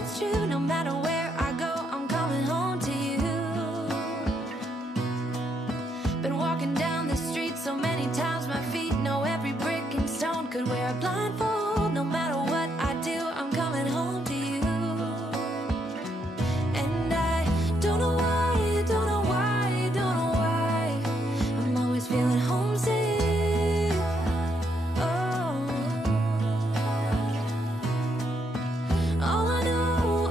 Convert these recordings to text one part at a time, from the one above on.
it's true. No matter where I go, I'm coming home to you. Been walking down the street so many times, my feet know every brick and stone. Could wear a blindfold, no matter what I do, I'm coming home to you. And I don't know why, don't know why, don't know why, I'm always feeling homesick. Oh, all I know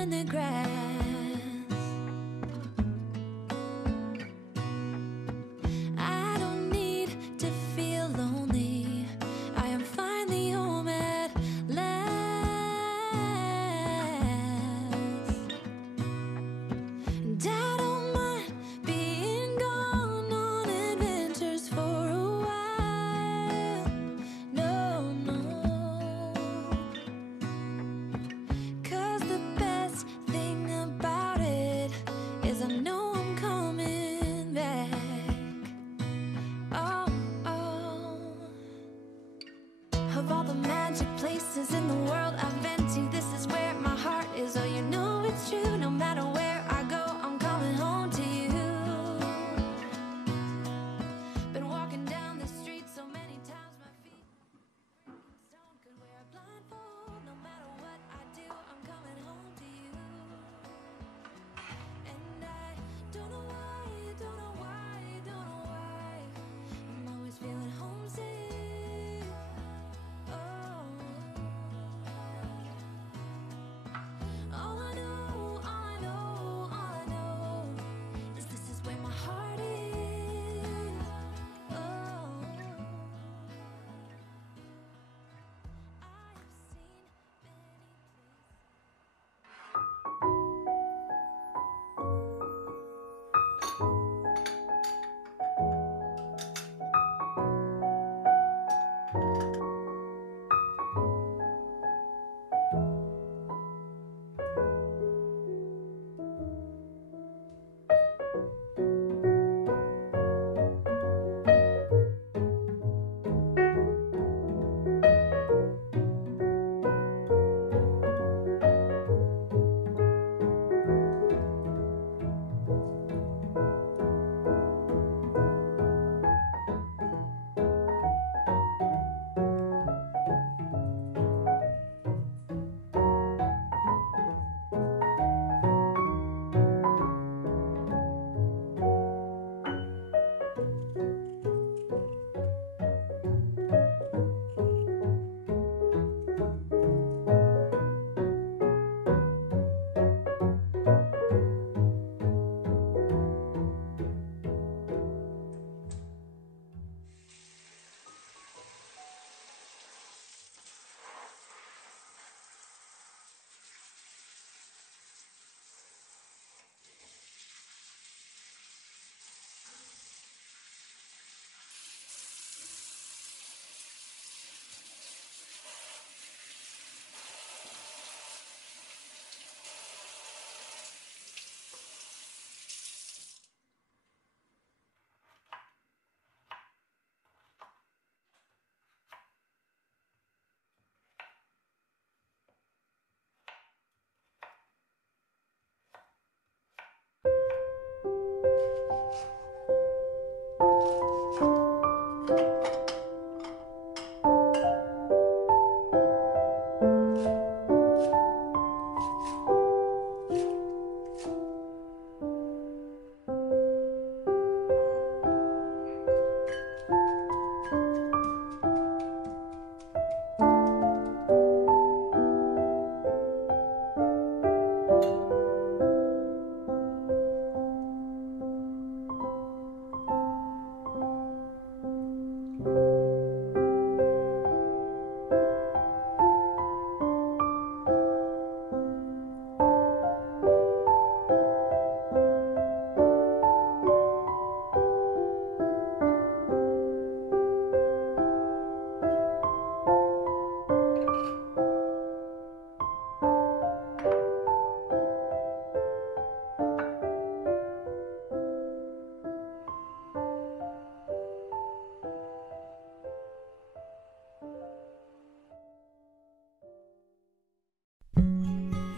in the grass. I don't need to feel lonely. I am finally home at last. And I don't mind being gone on adventures for a while. No, no. 'Cause the best thing about it is I know I'm coming back. Oh, oh. Of all the magic places in the world I've been to, this is where my heart is. Oh, you know it's true. No matter where I go, I'm coming home to you. Been walking down the street so many times my feet stone could wear a blindfold. No matter what I do, I'm coming home to you. And I don't know why, don't know why, don't know why I'm always feeling homesick. Oh, all I know, all I know, all I know is this is where my heart is. Oh, I've seen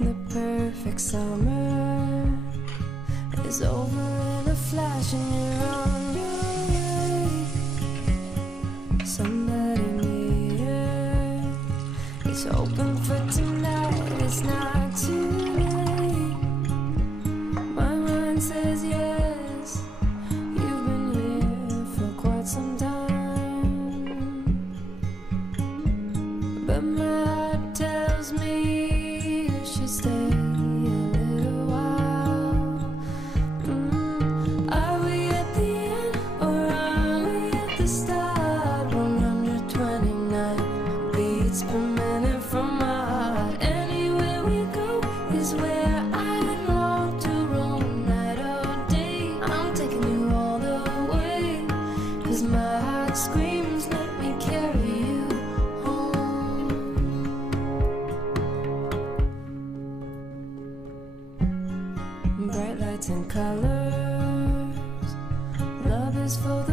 the perfect summer is over in a flash and you're on your way. Somebody near is hoping for tonight. It's not too late. My mind says yes. You've been here for quite some time, but my heart tells me you should stay. bright lights and colors. Love is for the